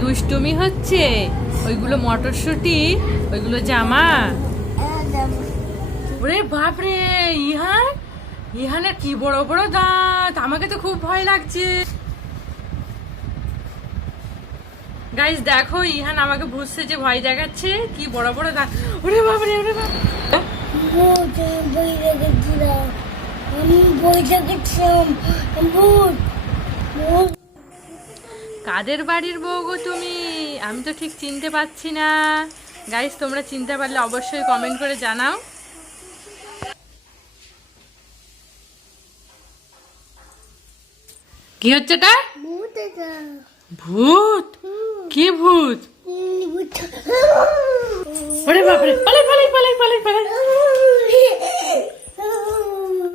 দুষ্টুমি হচ্ছে? ওইগুলো মটরশুঁটি, ওইগুলো জামা। ওরে বাপরে, ইহান, ইহানের কি বড় বড় দাঁত? আমাকে তো খুব ভয় লাগছে। গাইস দেখো, ইহান আমাকে বুঝছে যে ভয় দেখাচ্ছে। কি বড় বড় দাঁত। ওরে বাপরে, ওরে বাপ কাদের বাড়ির বউ গো তুমি? আমি তো ঠিক চিনতে পারছি না। গাইস তোমরা চিনতে পারলে অবশ্যই কমেন্ট করে জানাও। কি হচ্ছে এটা? ভূত কি ভূত। ওরে বাপরে পালাই পালাই পালাই পালাই পালাই।